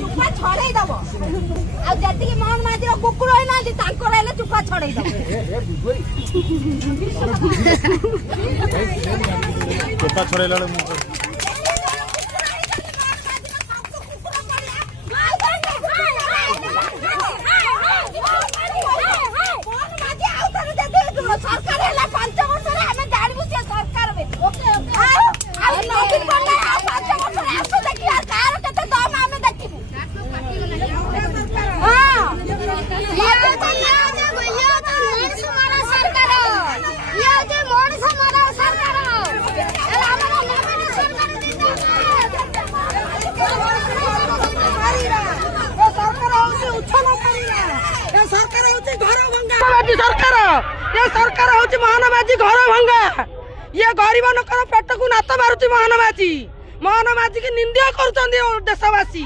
चुपा छड़े दब आती मोहन माझी कुकुर होना चुपा छड़े दब चुपा छड़े सरकार हूँ महानमाझी घर भंगा ये गरीब लोकर पेट को नात मारुति महानमाझी की निंदा कर देशवासी।